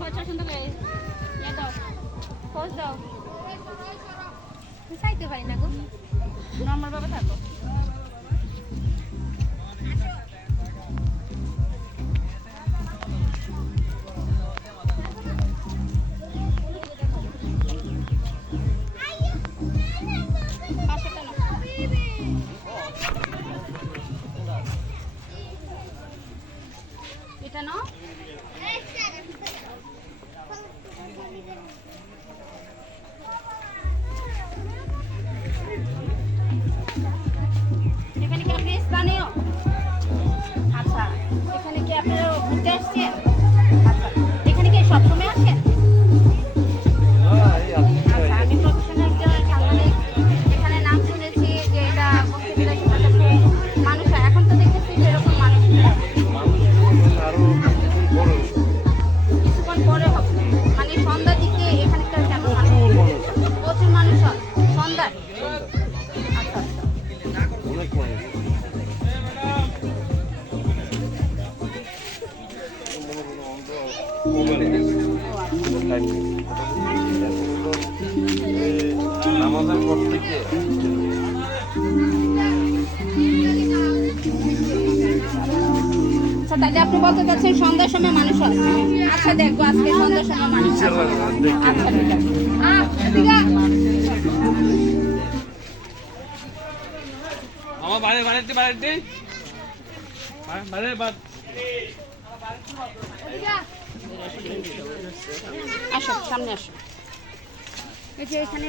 পঞ্চাশ টাকা ইয়ে দাও খোঁজ দাও। চাইতে পারি না গো। নর্মাল ভাবে থাকো। এটা নাও। পরে হবে। মানে সন্ধ্যার দিকে এখানকার কেমন মানুষ প্রচুর মানুষ হয়। সন্ধ্যায় আচ্ছা পর থেকে আচ্ছা তাহলে আপনি বলতে চাচ্ছেন সন্ধ্যার সময় মানুষ হয় আচ্ছা দেখব আজকে সন্ধ্যার সময় মানুষ হয়। আচ্ছা ঠিক আমার বাড়ি বাড়িতে বাড়িতে? বাড়ি বাড়ি। আসো সামনে আসো। এই যে এখানে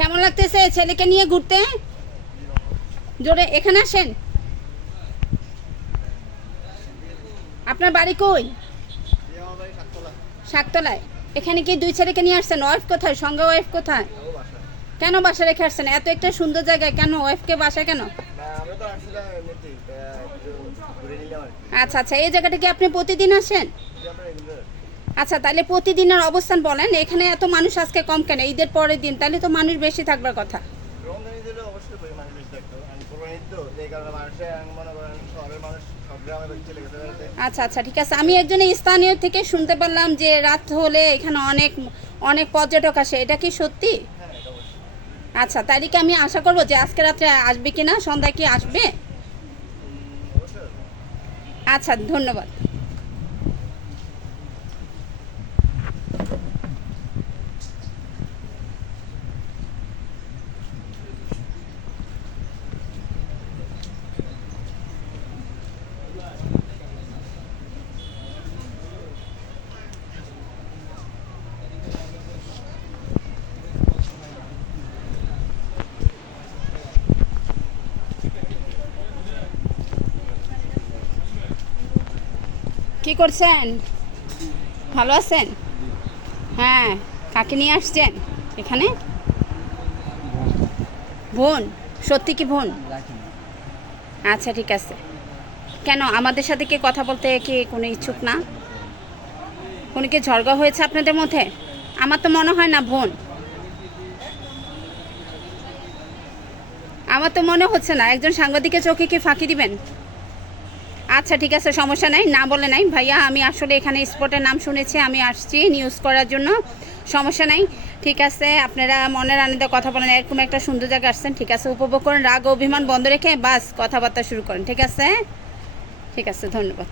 কেমন লাগতেছে ছেলেকে নিয়ে ঘুরতে? জোরে, এখানে আসেন। আপনার বাড়ি কই? শাকতলায় এখানে কি দুই ছেলেকে নিয়ে আসছেন? ওয়াইফ কোথায়? সঙ্গে ওয়াইফ কোথায়? কেন বাসা রেখে আসছেন? এত একটা সুন্দর জায়গায় কেন ওয়াইফকে বাসা কেন? আচ্ছা আচ্ছা এই জায়গাটা কি আপনি প্রতিদিন আসেন? আচ্ছা তাহলে প্রতিদিনের অবস্থান বলেন এখানে এত মানুষ আজকে কম কেন? ঈদের পরের দিন তাহলে তো মানুষ বেশি থাকবার কথা। আচ্ছা আচ্ছা ঠিক আছে। আমি একজন স্থানীয় থেকে শুনতে পারলাম যে রাত হলে এখানে অনেক অনেক পর্যটক আসে। এটা কি সত্যি? হ্যাঁ আচ্ছা তাহলে কি আমি আশা করব যে আজকে রাত্রে আসবে কি না সন্ধ্যায় কি আসবে। আচ্ছা ধন্যবাদ। কি করছেন? ভালো আছেন? হ্যাঁ কাকে নিয়ে আসছেন এখানে? বোন, সত্যি কি বোন? আচ্ছা ঠিক আছে। কেন, আমাদের সাথে কি কথা বলতে কি কোনো ইচ্ছুক না? কোনো কি ঝড়গা হয়েছে আপনাদের মধ্যে? আমার তো মনে হয় না বোন। আমার তো মনে হচ্ছে না, একজন সাংবাদিকের চোখে কি ফাঁকি দিবেন? আচ্ছা ঠিক আছে, সমস্যা নাই, না বলে নাই। ভাইয়া, আমি আসলে এখানে স্পটের নাম শুনেছি, আমি আসছি নিউজ করার জন্য। সমস্যা নাই, ঠিক আছে, আপনারা মনের আনন্দে কথা বলেন, এরকম একটা সুন্দর জায়গা আসছেন, ঠিক আছে, উপভোগ করেন, রাগ অভিমান বন্ধ রেখে বাস, কথাবার্তা শুরু করেন, ঠিক আছে? ঠিক আছে, ধন্যবাদ।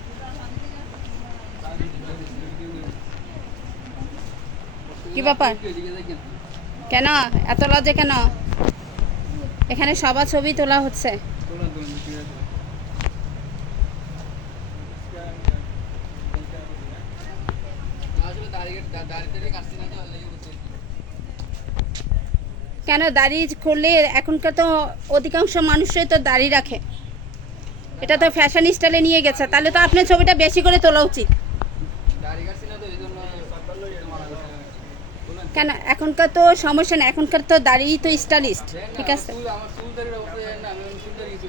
কি ব্যাপার? কেন? এত লজ্জা কেন? এখানে সবার ছবি তোলা হচ্ছে। কেন দাড়ি করলে এখনকার তো অধিকাংশ মানুষই তো দাড়ি রাখে। এটা তো ফ্যাশন স্টাইলে নিয়ে গেছে তাহলে তো আপনার ছবিটা বেশি করে তোলা উচিত। কেন? এখনকার তো সমস্যা না এখনকার তো দাড়ি তো স্টাইলিস্ট ঠিক আছে?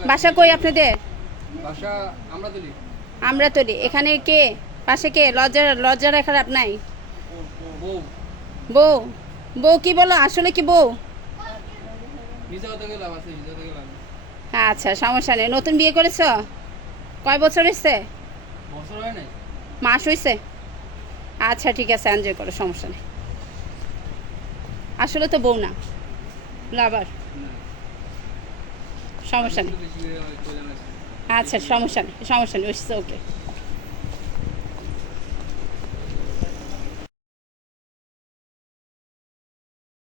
বাসা কই আপনাদের? আমরা তুলি। এখানে কে? পাশে কে? লজ্জা লজ্জা রাখার আপনাই বউ। বউ? বউ কি বলো? আসলে কি বউ? আচ্ছা সমস্যা নেই। নতুন বিয়ে করেছ? কয় বছর হয়েছে? হয় মাস হয়েছে? আচ্ছা ঠিক আছে এনজয় করো সমস্যা নেই। আসলে তো বউ না। লাভার সমস্যা নেই। আচ্ছা সমস্যা নেই সমস্যা নেই ওকে